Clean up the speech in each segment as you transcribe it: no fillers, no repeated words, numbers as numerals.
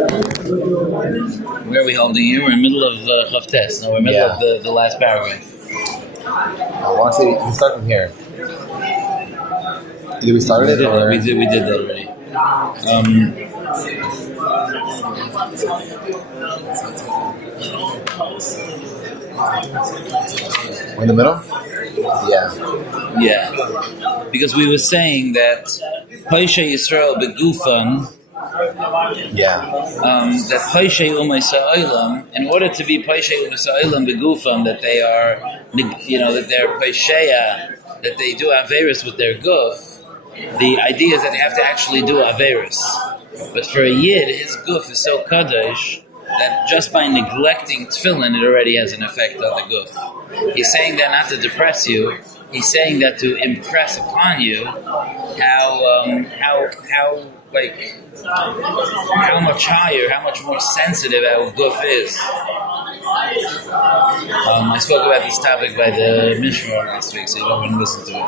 Where are we holding here? We're in the middle of Chavtes. No, we're in the middle of the last paragraph. I want to say we start from here. Did we start it? We did that already. We're in the middle? Yeah. Because we were saying that Paisha Yisrael Begufan, that Paisha Umay Sa'olam, in order to be Paisha Umay Sa'olam Begufan, that they are, that they're Paisheya, that they do Averis with their guf, the idea is that they have to actually do Averis. But for a Yid, his guf is so Kadosh that just by neglecting tefillin, it already has an effect on the guf. He's saying that not to depress you. He's saying that to impress upon you how much higher, how much more sensitive our guf is. I spoke about this topic by the Mishmar last week, so you don't want to listen to it.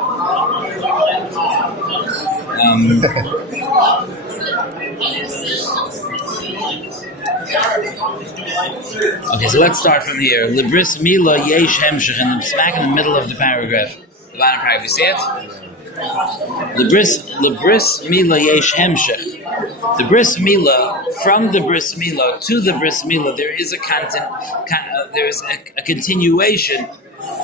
Okay, so let's start from here. Bris, Milah, Yesh, Hemshech, and smack in the middle of the paragraph. The bottom paragraph, you see it? Bris, Milah, Yesh, Hemshech. The Bris Milah, from the Bris Milah to the Bris Milah, there is there is a continuation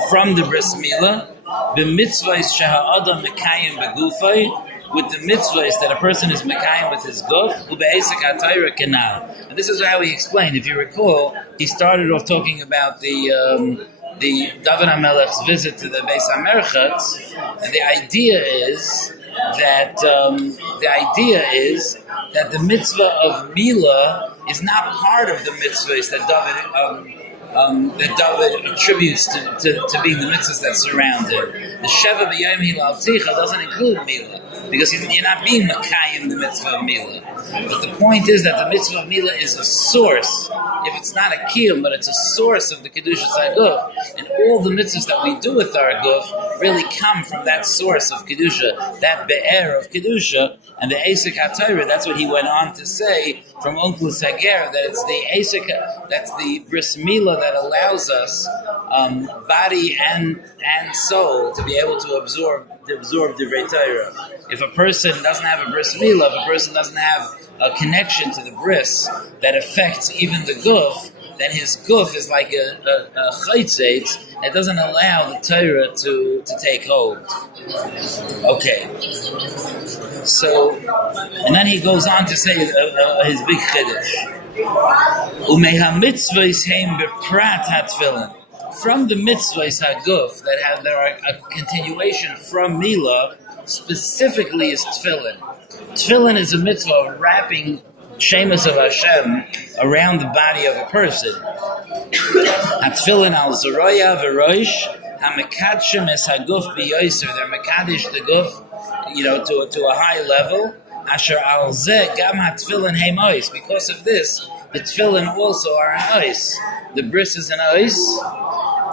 from the Bris Milah. The Mitzvos sheha'adam mekayim begufay, with the mitzvahs that a person is mekayim with his guf, ube'esek ha'tayra kenal. And this is how he explained. If you recall, he started off talking about the David HaMelech's visit to the Beis HaMerchatz, and the idea is that the mitzvah of Milah is not part of the mitzvahs that David attributes to being the mitzvahs that surround him. The Sheva B'Yom Hilal Ticha doesn't include Milah, because you're not being Makayim the mitzvah of Milah. But the point is that the mitzvah of Milah is a source. If it's not a kiyum, but it's a source of the Kedushas HaGuf, and all the mitzvahs that we do with our guf really come from that source of Kedusha, that be'er of Kedusha, and the Esek HaTorah. That's what he went on to say from Uncle Sager, that it's the Esek, that's the Bris Milah that allows us, body and soul, to be able to absorb the Divrei Torah. If a person doesn't have a Bris Milah, if a person doesn't have a connection to the bris that affects even the guf, then his guf is like a chaytzeit that doesn't allow the Torah to take hold. Okay. So, and then he goes on to say his big chiddush. Umeha mitzvahs heim beprat hatfilin. From the mitzvahs haguf that are a continuation from Milah, specifically is tefillin. Tefillin is a mitzvah of wrapping Shemus of Hashem around the body of a person. Tefillin al Zeroya v'roish hamekadshim es haguf b'yoser. They're mekadish the guf, to a high level. Asher al zeh gam hatefillin heim ois. Because of this, the tefillin also are an ois. The bris is an ois,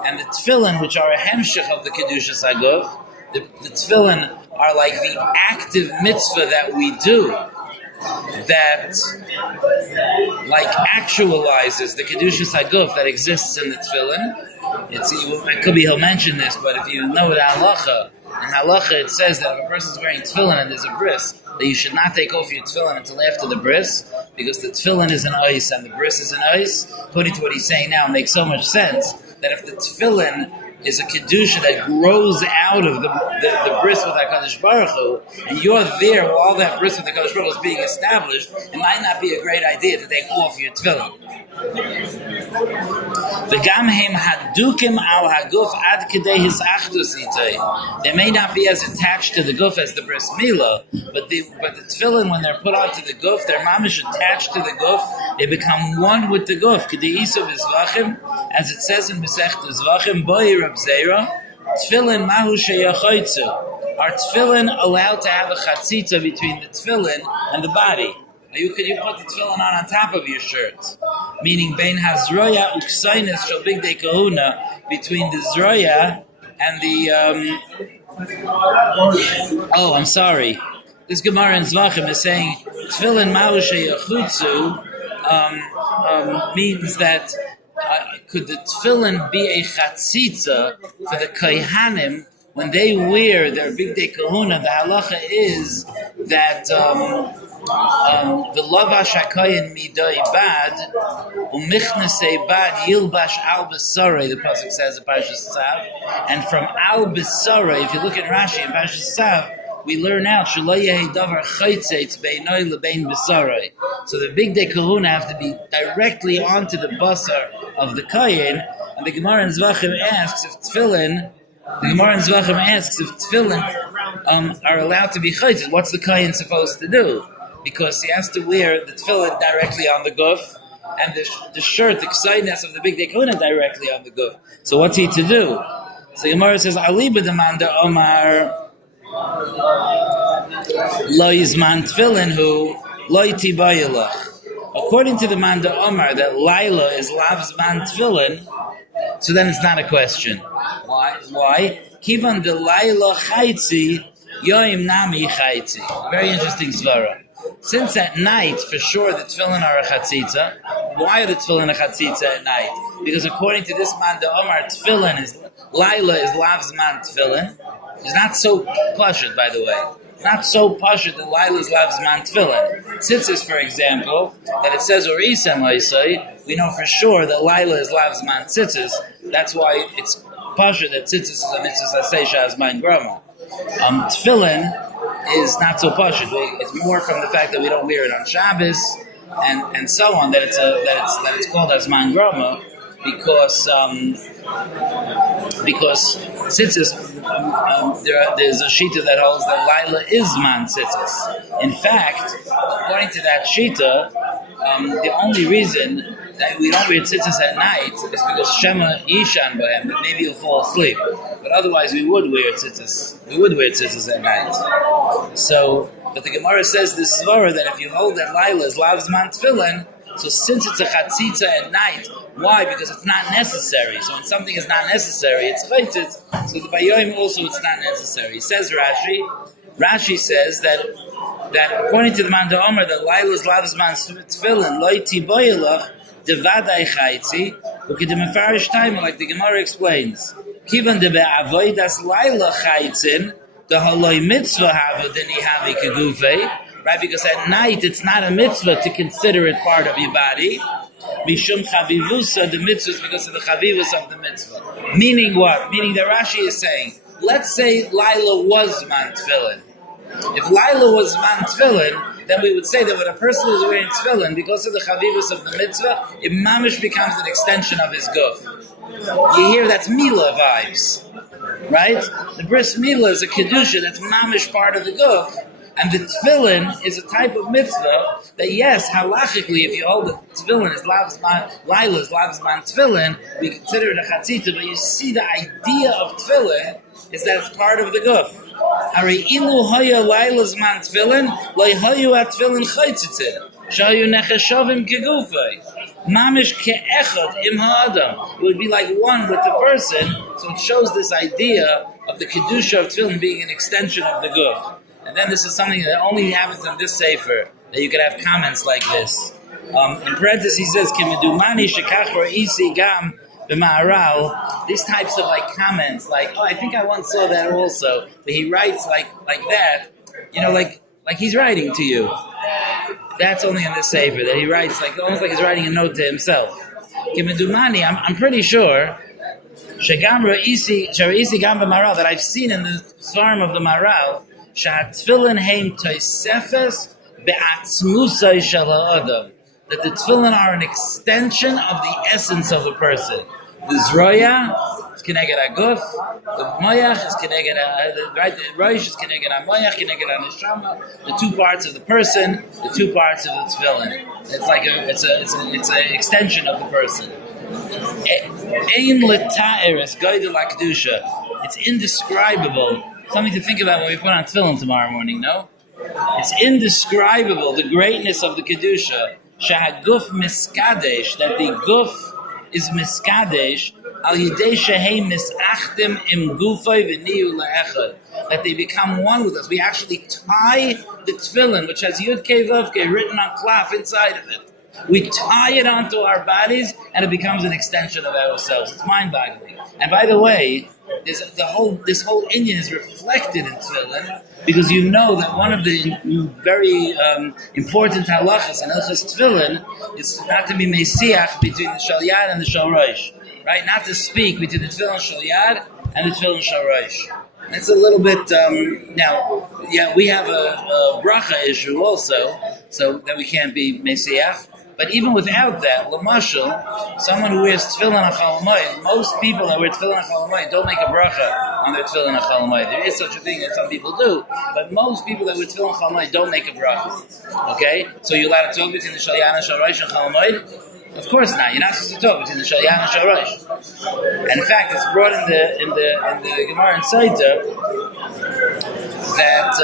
and the tefillin, which are a hemshech of the kedushas haguf, the tefillin are like the active mitzvah that we do that like actualizes the Kedushas HaGuf that exists in the tefillin. It could be he'll mention this, but if you know it in halacha it says that if a person's wearing tefillin and there's a bris, that you should not take off your tefillin until after the bris, because the tefillin is an ice and the bris is an ice. According to what he's saying now, it makes so much sense that if the tefillin is a kedusha that grows out of the bris with HaKadosh Baruch Hu, and you're there while that bris with HaKadosh Baruch Hu is being established, it might not be a great idea to take off your tefillin. V'gam heim hadukim al haguf ad kedei his achdus itay. They may not be as attached to the guf as the bris milah, but the tefillin, when they're put onto the guf, they're mamish attached to the guf. They become one with the guf. Kedei isav izvachim, as it says in Masechta Zvachim, boi Rab Zera, tefillin mahu sheyachoitzu. Are tefillin allowed to have a chatzitza between the tefillin and the body? Could you put the tefillin on top of your shirt? Meaning, bein hazroya uksainis shel bigdei kahuna, between the zroya and the I'm sorry. This Gemara in Zvachim is saying tefillin mahu sheyachutzu. means that could the tefillin be a chatzitza for the kohanim when they wear their big day kahuna? The halacha is that the lavash hakoyin midoi bad umichnesei bad yilbash al besarei. The pasuk says in Parashas Tzav, and from al besarei, if you look at Rashi in Parashas Tzav, we learn out shelo yehi davar chaytzeitz beinoi lebein besarei. So the big day kahuna have to be directly onto the basar of the kohen. And the Gemara in Zvachim asks if tefillin. The Gemara in Zvachim asks if tefillin are allowed to be chaytzeitz. What's the kohen supposed to do? Because he has to wear the tefillin directly on the guf, and the shirt, the ksaynes of the big day kahuna directly on the guf. So what's he to do? So the Gemara says, Ali b'demanda Omar lo yizman tefillin hu lo yitibayilach. According to the Manda Omar that Laila is lavzman tefillin, so then it's not a question. Why? Kivan de Laila chaytzi yoim nami chaytzi. Very interesting svara. Since at night, for sure, the tefillin are a chatzitza. Why are the tefillin a chatzitza at night? Because according to this Manda Omar, tefillin is Laila is lavzman tefillin. It's not so pashut, by the way. It's not so pashut that Laila is lavzman tefillin. Tzitzis, for example, that it says or isam loisai, we know for sure that Laila is lavzman tzitzis. That's why it's pashut that tzitzis is a mitzvah asesha as mein grama. Tefillin is not so pashut. It's more from the fact that we don't wear it on Shabbos and so on that it's called as man grama because tzitzis there's a shita that holds that Laila is man tzitzis. In fact, according to that shita, the only reason that we don't wear tzitzis at night is because Shema Yishan Bahem, that maybe you'll fall asleep. But otherwise we would wear tzitzis. We would wear tzitzis at night. So, but the Gemara says this svara that if you hold that Laila is lavzman tefillin, so since it's a chatzitza at night, why? Because it's not necessary. So when something is not necessary, it's chaytzitz. So the bayoim also it's not necessary. Says Rashi says that according to the Manda Omer, that Laila is lavzman tefillin, loy tiboyelach, devadai chaytzi, look at the mefarish time, like the Gemara explains. Kivan de be'avoidas Laila chaytzin, the haloi mitzvah havodini havi kegufei, right? Because at night it's not a mitzvah to consider it part of your body. Mishum chavivusa, the mitzvah is because of the chavivus of the mitzvah. Meaning what? Meaning that Rashi is saying, let's say Laila was man tefillin. If Laila was man tefillin, then we would say that when a person is wearing tefillin, because of the chavivus of the mitzvah, it mamish becomes an extension of his guf. You hear that's Milah vibes, right? The Bris Milah is a kedusha that's mamish part of the guf, and the tefillin is a type of mitzvah that, yes, halachically, if you hold the tefillin as Laila is lavzman tefillin, we consider it a chatzitza, but you see the idea of tefillin is that it's part of the guf. Hari ilu hoya Laila's man tefillin, loy hoyu at tefillin chaytzitzin, shayu necheshavim kegufay. Mamish ke'echad im ha'adam. It would be like one with the person, so it shows this idea of the kedusha of tefillin being an extension of the guf. And then this is something that only happens in this sefer, that you could have comments like this. In parentheses he says, Kimedumani shekach isi gam b'ma'aral. These types of like comments, like, oh, I think I once saw that also. But he writes like that, you know, like he's writing to you. That's only in this sefer, that he writes like almost like he's writing a note to himself. Kimedumani, I'm pretty sure, shegam isi gam b'ma'aral, that I've seen in the farm of the Maral, Tefillin heim toisefes be'atzmusay shel ha'adam, that the tefillin are an extension of the essence of a person. The zroya is keneged aguf, the moyach is keneged the roish is keneged moyach, keneged neshama. The two parts of the person, the two parts of the tefillin. It's like it's an extension of the person. Ein l'ta'er es goydel hakdusha. It's indescribable. Something to think about when we put on tefillin tomorrow morning, no? It's indescribable, the greatness of the Kedusha. Shahaguf miskadesh, that the guf is miskadesh, al yidei shehei misachtim im gufay v'niyu la'echad, that they become one with us. We actually tie the tefillin, which has Yud Kei Vav Kei written on cloth inside of it. We tie it onto our bodies, and it becomes an extension of ourselves. It's mind-boggling. And by the way, this whole Indian is reflected in tefillin, because you know that one of the very important halachas in Hilchos tefillin is not to be mesiach between the shal yad and the shal rosh, right? Not to speak between the tefillin shal yad and the tefillin shal rosh. It's a little bit now. Yeah, we have a bracha issue also, so that we can't be mesiach. But even without that, l'mashal, someone who wears tefillin achalamayim, most people that wear tefillin achalamayim don't make a bracha on their tefillin achalamayim. There is such a thing that some people do, but most people that wear tefillin achalamayim don't make a bracha. Okay, so you're allowed to talk between the shalyan and shalrosh and chalamayim? Of course not. You're not supposed to talk between the shalyan and shalrosh. And in fact, it's brought in the Gemara and Saita that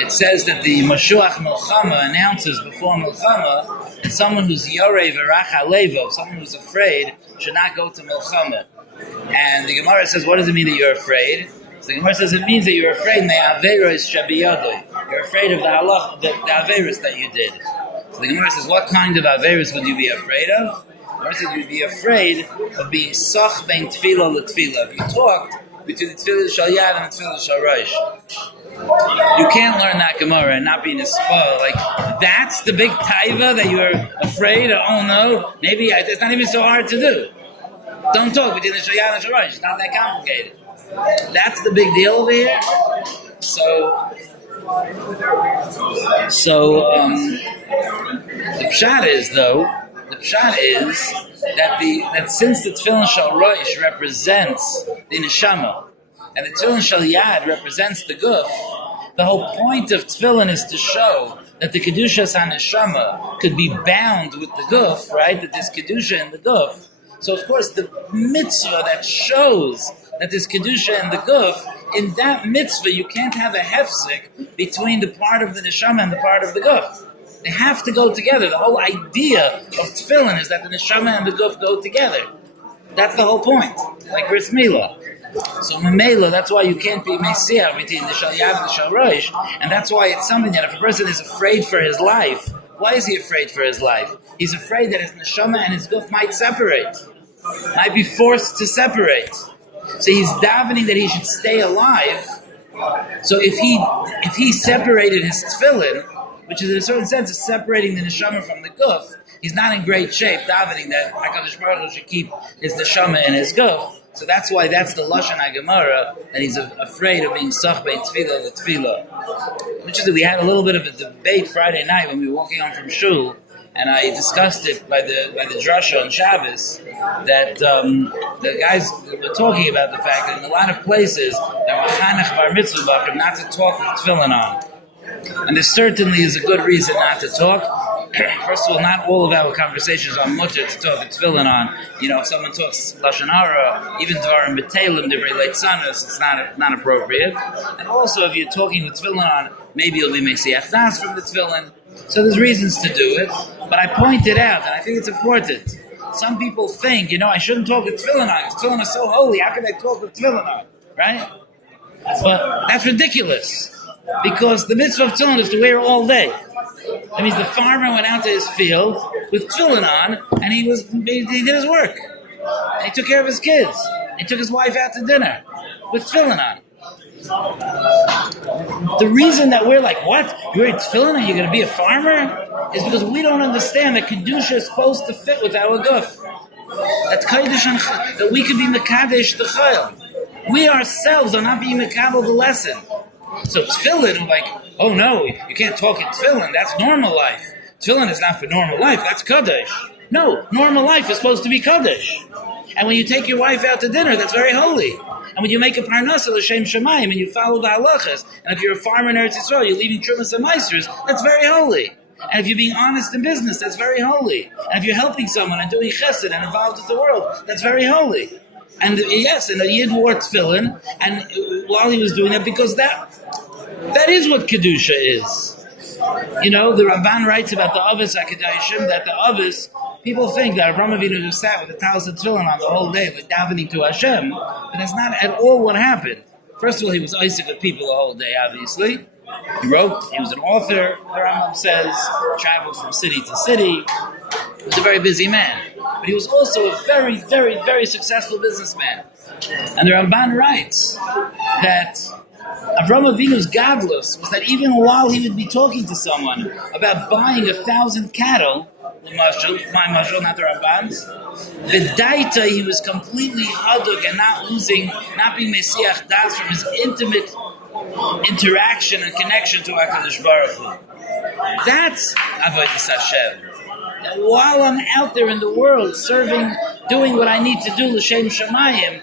it says that the Mashuach Milchama announces before Milchama that someone who's Yorei V'Racha Levo, someone who's afraid, should not go to Milchama. And the Gemara says, what does it mean that you're afraid? So the Gemara says it means that you're afraid of the Averos Shabiyadoi. You're afraid of the halach, the Averos that you did. So the Gemara says, what kind of Averos would you be afraid of? The Gemara says you'd be afraid of being Soch Ben Tefillah L'Tefillah. If you talked between the Tefillah Shal Yad and the Tefillah Shal Rosh. You can't learn that Gemara and not be in a spell. Like, that's the big taiva that you're afraid of. Oh no, maybe it's not even so hard to do. Don't talk between the Shal Yad and Shal Rosh. It's not that complicated. That's the big deal over here. So the pshat is that since the Tefillin Shal Rosh represents the neshama, and the Tefillin Shal Yad represents the guf, the whole point of Tefillin is to show that the Kedushas HaNeshama could be bound with the guf, right? That there's Kedusha in the guf. So of course the mitzvah that shows that there's Kedusha in the guf, in that mitzvah you can't have a hefsek between the part of the neshama and the part of the guf. They have to go together. The whole idea of Tefillin is that the neshama and the guf go together. That's the whole point. Like Bris Milah. So Milah, that's why you can't be mesiach between the shal yad and the shal rosh, and that's why it's something that if a person is afraid for his life, why is he afraid for his life? He's afraid that his neshama and his guf might separate, might be forced to separate. So he's davening that he should stay alive. So if he separated his tefillin, which is in a certain sense is separating the neshama from the guf, he's not in great shape davening that HaKadosh Baruch Hu should keep his neshama in his guf. So that's why that's the Lashon HaGemara, that he's afraid of being Soch Bein Tefillah L'Tefillah. Which is that we had a little bit of a debate Friday night when we were walking home from Shul, and I discussed it by the drasha on Shabbos, that the guys were talking about the fact that in a lot of places there were Chanech Bar Mitzvah Bachim not to talk with tefillin on. And there certainly is a good reason not to talk. First of all, not all of our conversations are mutter to talk with tefillin on. You know, if someone talks Lashon Hara, even Dvarim B'Teilim, Divrei Leitzanos, it's not appropriate. And also, if you're talking with tefillin on, maybe you'll be Mesiach Das from the tefillin. So there's reasons to do it. But I pointed out, and I think it's important, some people think, I shouldn't talk with tefillin on. Tefillin is so holy, how can I talk with tefillin on? Right? But that's ridiculous. Because the mitzvah of tefillin is to wear all day. That means the farmer went out to his field with tefillin on, and he did his work. And he took care of his kids. He took his wife out to dinner with tefillin on. The reason that we're like, what? You're wearing tefillin and you're going to be a farmer? Is because we don't understand that Kedusha is supposed to fit with our guf. That we could be Mekadesh the Chayil. We ourselves are not being Mekabel the lesson. So tefillin, we're like, oh no, you can't talk in tefillin, that's normal life. Tefillin is not for normal life, that's Kaddish. No, normal life is supposed to be Kaddish. And when you take your wife out to dinner, that's very holy. And when you make a parnasa l'shem shemayim and you follow the halachas, and if you're a farmer in Eretz Yisrael, you're leaving trumas and meisters, that's very holy. And if you're being honest in business, that's very holy. And if you're helping someone and doing chesed and involved with the world, that's very holy. And yes, and the Yid wore tefillin, and while he was doing that, because that is what Kedusha is. The Ramban writes about the Avos HaKadoshim, that the Avos, people think that Avraham Avinu just sat with the talis of tefillin on the whole day, like davening to Hashem, but that's not at all what happened. First of all, he was Isaac with people the whole day, obviously, He was an author, the Rambam says, traveled from city to city. He was a very busy man. But he was also a very, very, very successful businessman. And the Ramban writes that Avram Avinu's gadlus was that even while he would be talking to someone about buying 1,000 cattle, my mashal, not the Ramban's, the daita, he was completely haduk and not being mesiach das from his intimate interaction and connection to HaKadosh Baruch Hu. That's avodas Hashem. And while I'm out there in the world serving, doing what I need to do, l'shem shamayim,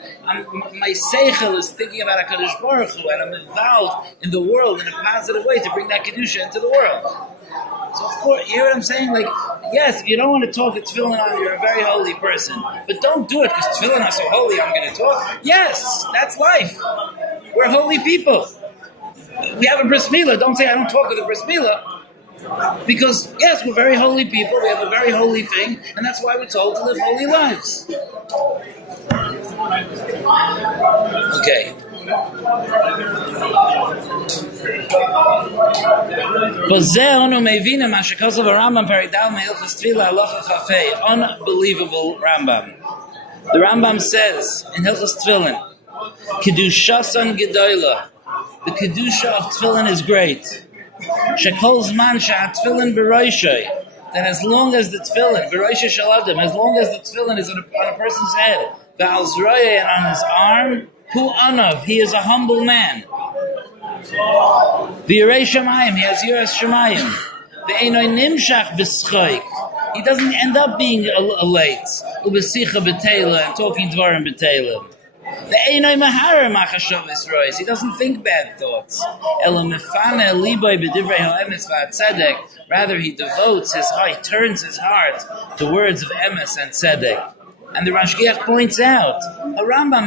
my seichel is thinking about HaKadosh Baruch Hu, and I'm involved in the world in a positive way to bring that kedusha into the world. So of course, you hear what I'm saying? Like, yes, if you don't want to talk at tefillin on, you're a very holy person, but don't do it because tefillin are so holy. I'm going to talk. Yes, that's life. We're holy people. We have a bris milah. Don't say I don't talk with a bris milah. Because, yes, we're very holy people, we have a very holy thing, and that's why we're told to live holy lives. Okay. Unbelievable Rambam. The Rambam says in Hilchos Tefillin, Kedushasan Gedoyla, the Kedusha of Tefillin is great. Shekol zman she'atfillin b'roishai, that as long as the tefillin, b'roishai shel adam, as long as the tefillin is on a person's head, v'al zroya, and on his arm, hu anav, he is a humble man. V'yirei shamayim, he has yiras shamayim. V'einoi nimshach b'schoik, he doesn't end up being a late, u'b'sicha b'teila, and talking dvarim b'teila. He doesn't think bad thoughts. Rather, he devotes his heart, he turns his heart to words of emes and tzedek. And the Rashgiach points out, the Rambam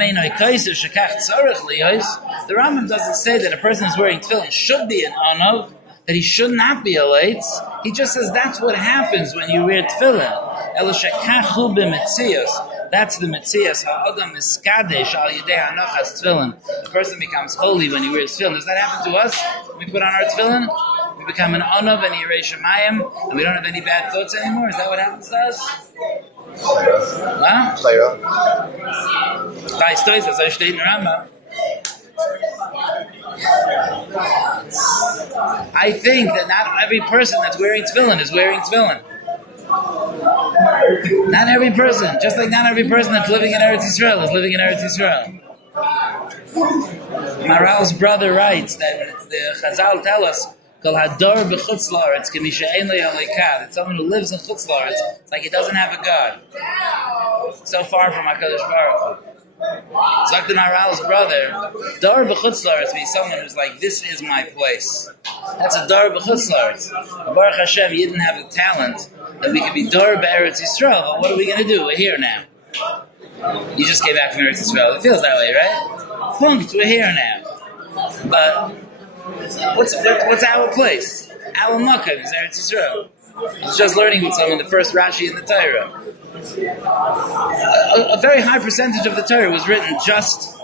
doesn't say that a person who's wearing tefillin should be an anav, that he should not be a late. He just says that's what happens when you wear tefillin. That's the Metzias. Ha'adam miskadesh al yedei hanachas tefillin. The person becomes holy when he wears tefillin. Does that happen to us? When we put on our tefillin, we become an anav and yirei shamayim, and we don't have any bad thoughts anymore. Is that what happens to us? Huh? That's how steht in Rambam. I think that not every person that's wearing tefillin is wearing tefillin. Not every person, just like not every person that's living in Eretz Yisrael is living in Eretz Yisrael. Maral's brother writes that the Chazal tell us that someone who lives in Chutz La'aretz, it's like he doesn't have a God. So far from HaKadosh Baruch Hu. Zok the Maral's brother, Dar b'chutz la'aretz means someone who's like, this is my place. That's a Dar b'chutz la'aretz. Baruch Hashem, he didn't have the talent that we could be Dar b'Eretz Yisrael, but what are we going to do? We're here now. You just came back from Eretz Yisrael. It feels that way, right? Punkt, we're here now. But what's our place? Our Makkah is Eretz Yisrael. I was just learning with someone the first Rashi in the Torah. A very high percentage of the Torah was written just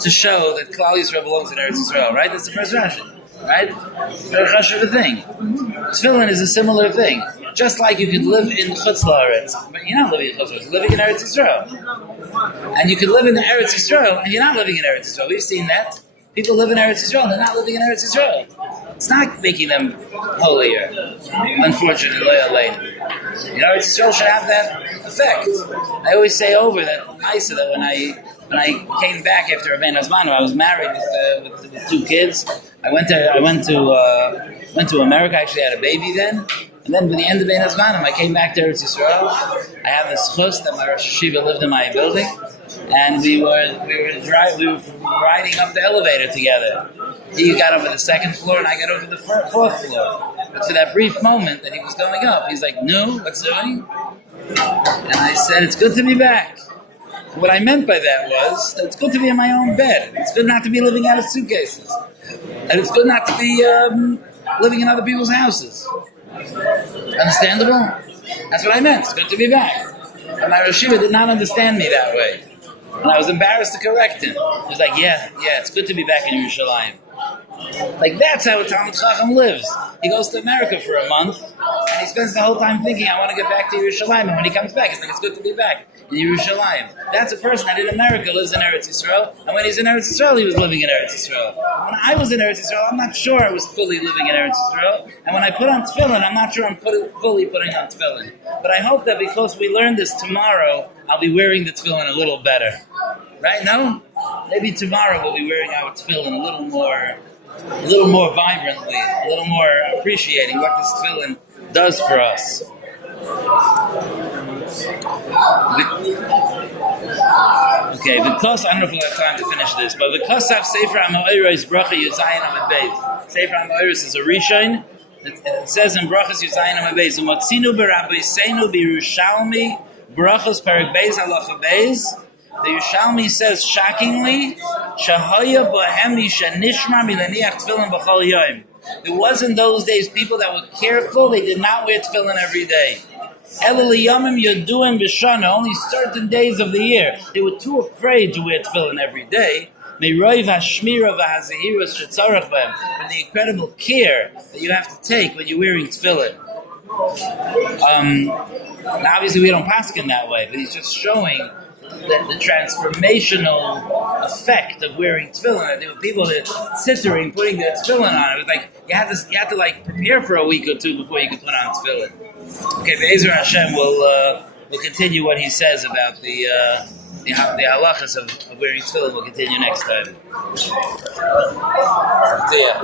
to show that Klal Yisrael belongs in Eretz Yisrael, right? That's the first Rashi, right? Very chashuv thing. Tefillin is a similar thing. Just like you could live in Chutz La'aretz, but you're not living in Chutz La'aretz, you're living in Eretz Yisrael. And you could live in Eretz Yisrael, and you're not living in Eretz Yisrael. We've seen that. People live in Eretz Yisrael, and they're not living in Eretz Yisrael. It's not making them holier, unfortunately. You know, Eretz Yisrael should have that effect. I always say over that Maisa that when I came back after Rabbeinu Azmanu, I was married with 2 kids. I went to America. I actually had a baby then. And then by the end of Rabbeinu Azmanu, I came back to Eretz Yisrael. I have this chus that my Rosh Hashiva lived in my building, and we were riding up the elevator together. He got over the 2nd floor, and I got over the 4th floor. But for that brief moment that he was going up, he's like, "No, what's doing?" And I said, "It's good to be back." What I meant by that was that it's good to be in my own bed. It's good not to be living out of suitcases. And it's good not to be living in other people's houses. Understandable? That's what I meant. It's good to be back. And my Rosh Hashiva did not understand me that way. And I was embarrassed to correct him. He was like, yeah, it's good to be back in Yerushalayim. Like that's how a Talmid Chacham lives. He goes to America for a month, and he spends the whole time thinking, I want to get back to Yerushalayim. And when he comes back, he's like, it's good to be back in Yerushalayim. That's a person that in America lives in Eretz Yisrael, and when he's in Eretz Yisrael, he was living in Eretz Yisrael. When I was in Eretz Yisrael, I'm not sure I was fully living in Eretz Yisrael, and when I put on tefillin, I'm not sure I'm fully putting on tefillin. But I hope that because we learn this tomorrow, I'll be wearing the tefillin a little better. Right? No? Maybe tomorrow we'll be wearing our tefillin a little more vibrantly, a little more appreciating what this tefillin does for us. Okay, because I don't know if we'll have time to finish this, but because of Sefer HaMa'oros Bracha Yuzayin Amud Beis. Sefer HaMa'oros is a Rishon. It says in Brachas Yuzayin Amud Beis, Umatzinu b'Rabbi Seinu b'Yerushalmi Brachos Perek Beis Halacha Beis. The Yerushalmi says shockingly, Shahaya Bohemi Shanishma Milaniach Tefillin B'Chol Yom. There was in those days people that were careful; they did not wear tefillin every day. Eliliyamim Yaduim B'Shana, only certain days of the year. They were too afraid to wear tefillin every day. Meroiv Hashmira v'Hazehirus Shetzarach B'Hem, and the incredible care that you have to take when you're wearing tefillin. Now obviously we don't paskin that way, but he's just showing the transformational effect of wearing tefillin. There were people that sittering, putting their tefillin on. It was like you had to like prepare for a week or two before you could put on tefillin. Okay, Be'ezer Hashem will continue what he says about the halachas of wearing tefillin. We'll continue next time. See ya.